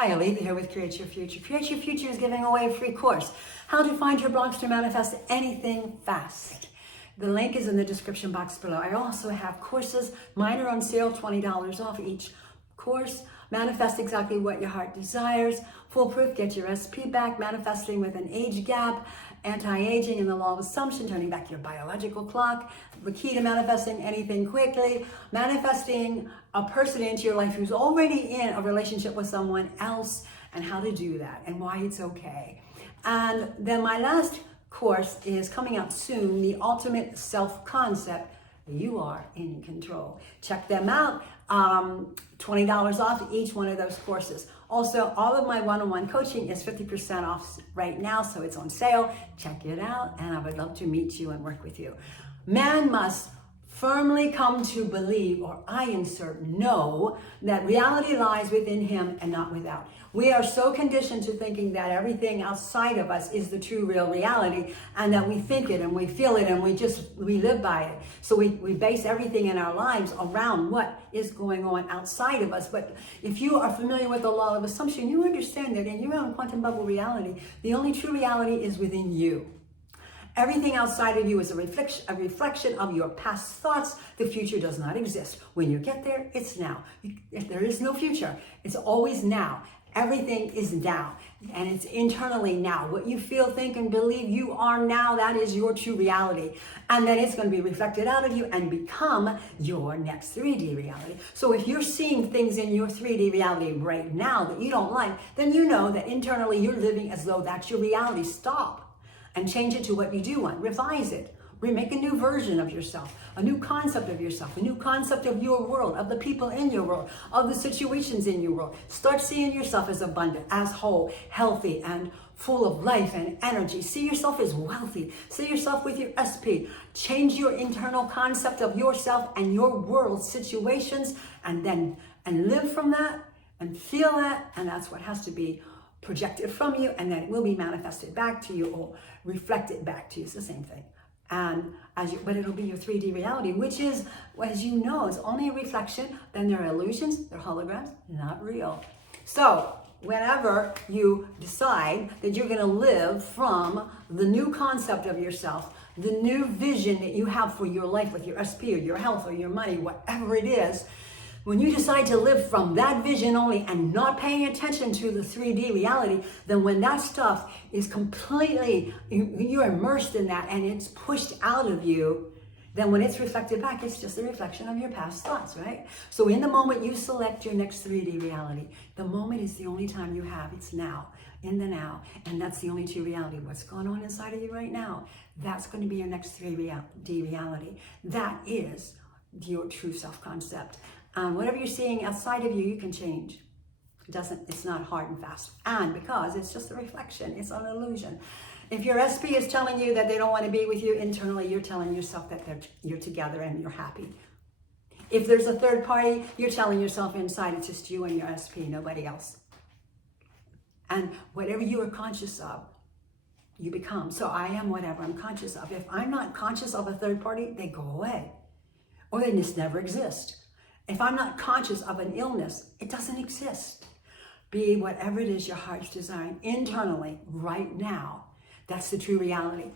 Hi, Aletha here with Create Your Future. Create Your Future is giving away a free course, How to Find Your Blocks to Manifest Anything Fast. The link is in the description box below. I also have courses. Mine are on sale, $20 off each course. Manifest exactly what your heart desires. Foolproof, get your SP back. Manifesting with an age gap. Anti-aging and the law of assumption, turning back your biological clock. The key to manifesting anything quickly. Manifesting a person into your life who's already in a relationship with someone else, and how to do that and why it's okay. And then my last course is coming out soon, the ultimate self-concept. You are in control. Check them out. $20 off each one of those courses. Also, all of my one-on-one coaching is 50% off right now, so it's on sale. Check it out, and I would love to meet you and work with you. Man must firmly come to believe, or I insert know, that reality lies within him and not without. We are so conditioned to thinking that everything outside of us is the true real reality, and that we think it and we feel it and we live by it. So we base everything in our lives around what is going on outside of us. But if you are familiar with the law of assumption, you understand that in your own quantum bubble reality, the only true reality is within you. Everything outside of you is a reflection of your past thoughts. The future does not exist. When you get there, it's now. If there is no future, it's always now. Everything is now, and it's internally now. What you feel, think, and believe you are now, that is your true reality. And then it's going to be reflected out of you and become your next 3D reality. So if you're seeing things in your 3D reality right now that you don't like, then you know that internally you're living as though that's your reality. Stop and change it to what you do want. Revise it. Remake a new version of yourself, a new concept of yourself, a new concept of your world, of the people in your world, of the situations in your world. Start seeing yourself as abundant, as whole, healthy, and full of life and energy. See yourself as wealthy. See yourself with your SP. Change your internal concept of yourself and your world situations, and live from that and feel that, and that's what has to be projected from you, and then it will be manifested back to you or reflected back to you. It's the same thing. And but it'll be your 3D reality, which is, as you know, it's only a reflection. Then they're illusions, they're holograms, not real. So whenever you decide that you're going to live from the new concept of yourself, the new vision that you have for your life with your SP or your health or your money, whatever it is, when you decide to live from that vision only and not paying attention to the 3D reality, then when that stuff is completely, you're immersed in that and it's pushed out of you, then when it's reflected back, it's just a reflection of your past thoughts, right? So in the moment you select your next 3D reality, the moment is the only time you have. It's now, in the now, and that's the only true reality. What's going on inside of you right now, that's going to be your next 3D reality. That is your true self-concept. Whatever you're seeing outside of you, you can change. It's not hard and fast. And because it's just a reflection, it's an illusion. If your SP is telling you that they don't want to be with you internally, you're telling yourself that you're together and you're happy. If there's a third party, you're telling yourself inside it's just you and your SP, nobody else. And whatever you are conscious of, you become. So I am whatever I'm conscious of. If I'm not conscious of a third party, they go away. Or they just never exist. If I'm not conscious of an illness, it doesn't exist. Be whatever it is your heart's desiring internally right now. That's the true reality.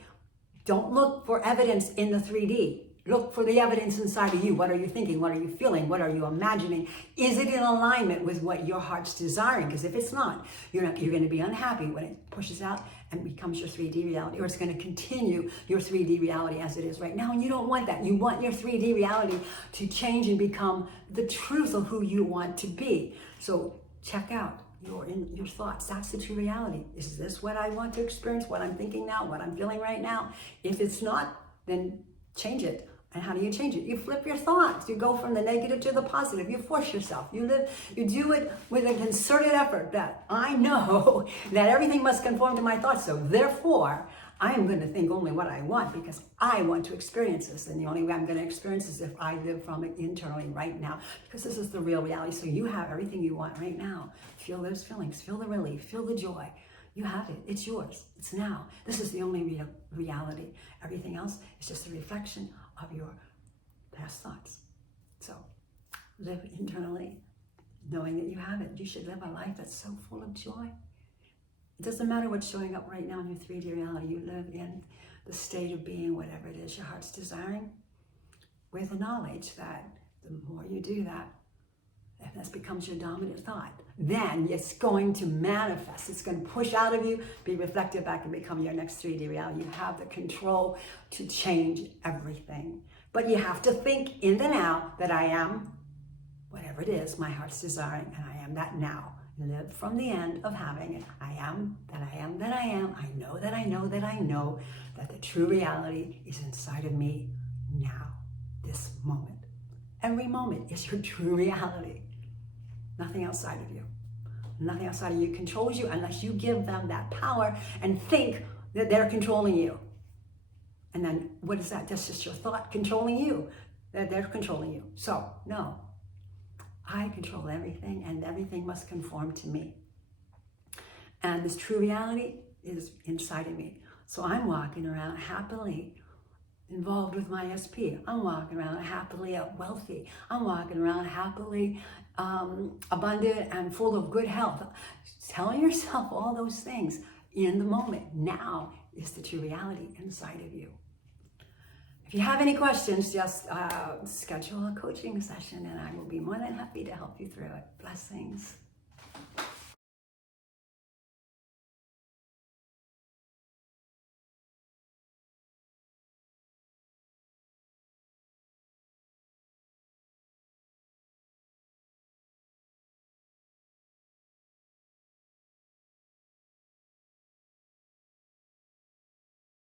Don't look for evidence in the 3D. Look for the evidence inside of you. What are you thinking? What are you feeling? What are you imagining? Is it in alignment with what your heart's desiring? Because if it's not, you're going to be unhappy when it pushes out and becomes your 3D reality, or it's going to continue your 3D reality as it is right now. And you don't want that. You want your 3D reality to change and become the truth of who you want to be. So check out your thoughts. That's the true reality. Is this what I want to experience? What I'm thinking now? What I'm feeling right now? If it's not, then change it. And how do you change it? You flip your thoughts. You go from the negative to the positive. You force yourself. You do it with a concerted effort that I know that everything must conform to my thoughts. So therefore, I am going to think only what I want because I want to experience this. And the only way I'm going to experience this is if I live from it internally right now, because this is the real reality. So you have everything you want right now. Feel those feelings. Feel the relief. Feel the joy. You have it. It's yours. It's now. This is the only real reality. Everything else is just a reflection of your past thoughts. So live internally knowing that you have it. You should live a life that's so full of joy. It doesn't matter what's showing up right now in your 3D reality. You live in the state of being whatever it is your heart's desiring, with the knowledge that the more you do that, and this becomes your dominant thought, then it's going to manifest. It's going to push out of you, be reflected back, and become your next 3D reality. You have the control to change everything. But you have to think in the now that I am whatever it is my heart's desiring, and I am that now. Live from the end of having it. I am that I am that I am. I know that I know that I know that the true reality is inside of me now, this moment. Every moment is your true reality. Nothing outside of you. Nothing outside of you controls you unless you give them that power and think that they're controlling you. And then what is that? That's just your thought controlling you, that they're controlling you. So, no. I control everything, and everything must conform to me. And this true reality is inside of me. So I'm walking around happily involved with my SP. I'm walking around happily wealthy. I'm walking around happily abundant and full of good health. Telling yourself all those things in the moment. Now is the true reality inside of you. If you have any questions, just schedule a coaching session and I will be more than happy to help you through it. Blessings.